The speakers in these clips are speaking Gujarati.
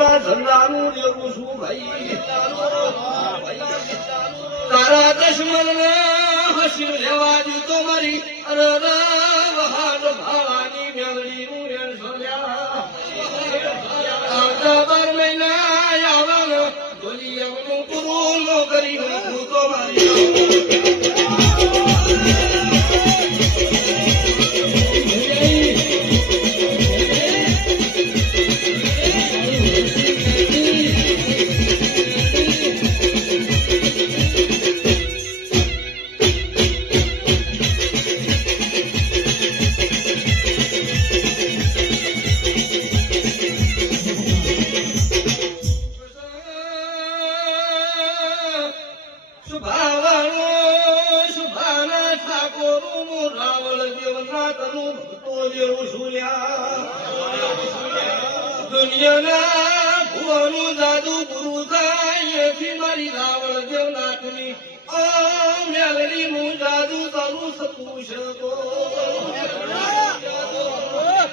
ધંધાનું દેવું છું ભાઈ તારા દશમન હસી લેવા દીધો મારી અરે વહાદ ભાવાની મેળડી નું એન સોલ્યા આવતા 12 મહિના આવવાનો બોલી એમનું પૂરું કરી હું તો મારી દુનિયાના ભુવાનું જાદુ ગુરુ થાય મારી રાવળ દેવનાથની મેલડી નું જાદુ તારું સતું શકો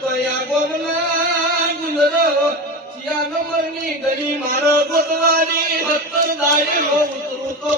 કયા ગોમના ગુંદરો ચિયા નંબરની ગઈ મારો ગોતવાની 70 દાડે ઉતરું તો